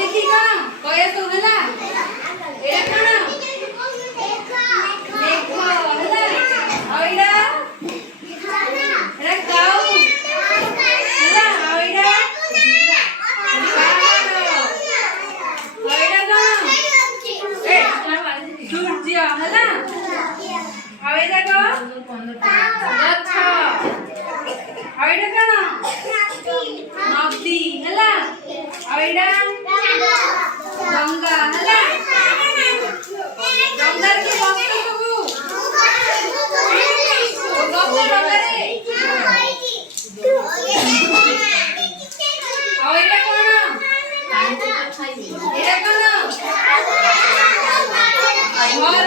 देखी कौन कया तो हला एरा कौन देखो हला आइडा एरा काऊ हला आइडा आइडा कौन ए सूर्य हला आइडा कौन गच्छ आइडा कौन नदी हला आइडा गंगा हला गंगा के बक्स सबू बक्स गंगारे आइडा कौन एरा कौन घर